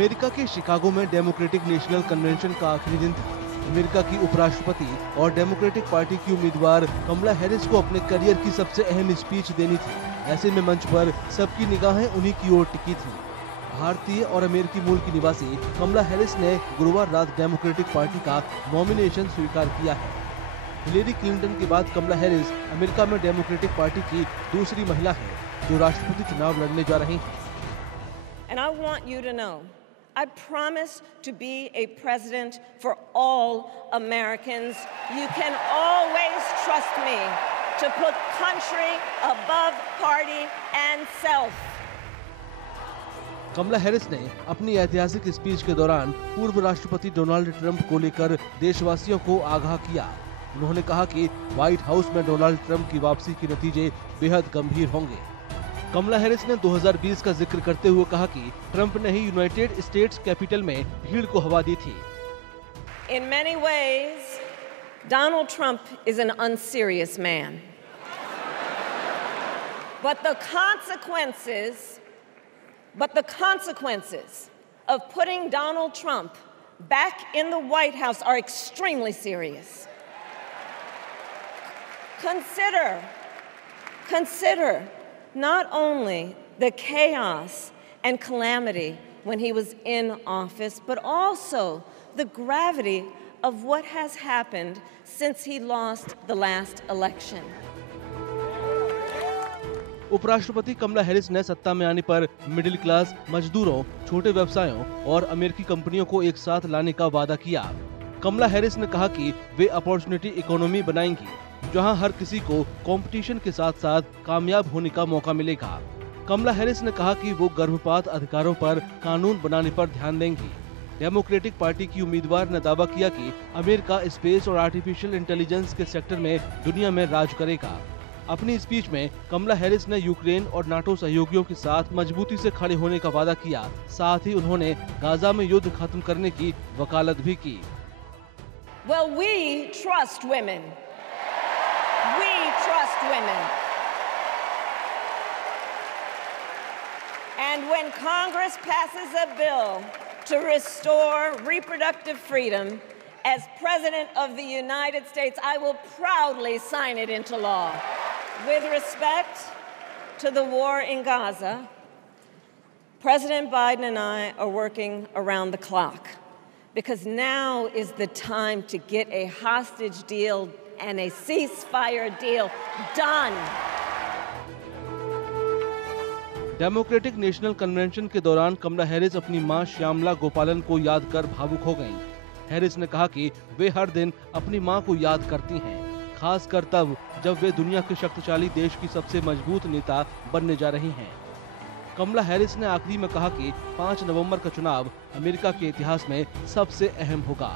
America के Chicago में democratic national convention का आखिरी दिन था। अमेरिका की उपराष्ट्रपति और डेमोक्रेटिक पार्टी की उम्मीदवार कमला हैरिस को अपने करियर की सबसे अहम स्पीच देनी थी। ऐसे में मंच पर सबकी निगाहें उन्हीं की ओर टिकी थी। भारतीय और अमेरिकी मूल की निवासी कमला हैरिस ने गुरुवार रात डेमोक्रेटिक पार्टी का नॉमिनेशन स्वीकार किया है। हिलेरी क्लिंटन के बाद कमला हैरिस अमेरिका में डेमोक्रेटिक पार्टी की दूसरी महिला है जो राष्ट्रपति चुनाव लड़ने जा रही हैं। And I want you to know, I promise to be a president for all Americans. You can always trust me to put country above party and self. Kamala Harris ने अपनी ऐतिहासिक स्पीच के दौरान पूर्व राष्ट्रपति डोनाल्ड ट्रंप को लेकर देशवासियों को आगाह किया। उन्होंने कहा कि व्हाइट हाउस में डोनाल्ड ट्रंप की वापसी के नतीजे बेहद गंभीर होंगे। कमला हैरिस ने 2020 का जिक्र करते हुए कहा कि ट्रंप ने ही यूनाइटेड स्टेट्स कैपिटल में भीड़ को हवा दी थी। In many ways, Donald Trump is an unserious man. But the consequences of putting Donald Trump back in the White House are extremely serious. Consider not only the chaos and calamity when he was in office, but also the gravity of what has happened since he lost the last election. उपराष्ट्रपति कमला Harris ने सत्ता में आने पर middle class, मजदूरों, छोटे व्यवसायों और अमेरिकी कंपनियों को एक साथ लाने का वादा किया। कमला हैरिस ने कहा कि वे अपॉर्चुनिटी इकोनॉमी बनाएंगी, जहां हर किसी को कंपटीशन के साथ साथ कामयाब होने का मौका मिलेगा। कमला हैरिस ने कहा कि वो गर्भपात अधिकारों पर कानून बनाने पर ध्यान देंगी। डेमोक्रेटिक पार्टी की उम्मीदवार ने दावा किया कि अमेरिका स्पेस और आर्टिफिशियल इंटेलिजेंस के सेक्टर में दुनिया में राज करेगा। अपनी स्पीच में कमला हैरिस ने यूक्रेन और नाटो सहयोगियों के साथ मजबूती से खड़े होने का वादा किया। साथ ही उन्होंने गाजा में युद्ध खत्म करने की वकालत भी की। Well, we trust women. We trust women. And when Congress passes a bill to restore reproductive freedom, as President of the United States, I will proudly sign it into law. With respect to the war in Gaza, President Biden and I are working around the clock because now is the time to get a hostage deal and a ceasefire deal done. Democratic national convention के दौरान कमला Harris अपनी मां श्यामला गोपालन को याद कर भावुक हो गईं। हैरिस ने कहा कि वे हर दिन अपनी मां को याद करती हैं, खासकर तब जब वे दुनिया के शक्तिशाली देश की सबसे मजबूत नेता बनने जा रही हैं। कमला हैरिस ने आखिरी में कहा कि 5 नवंबर का चुनाव अमेरिका के इतिहास में सबसे अहम होगा।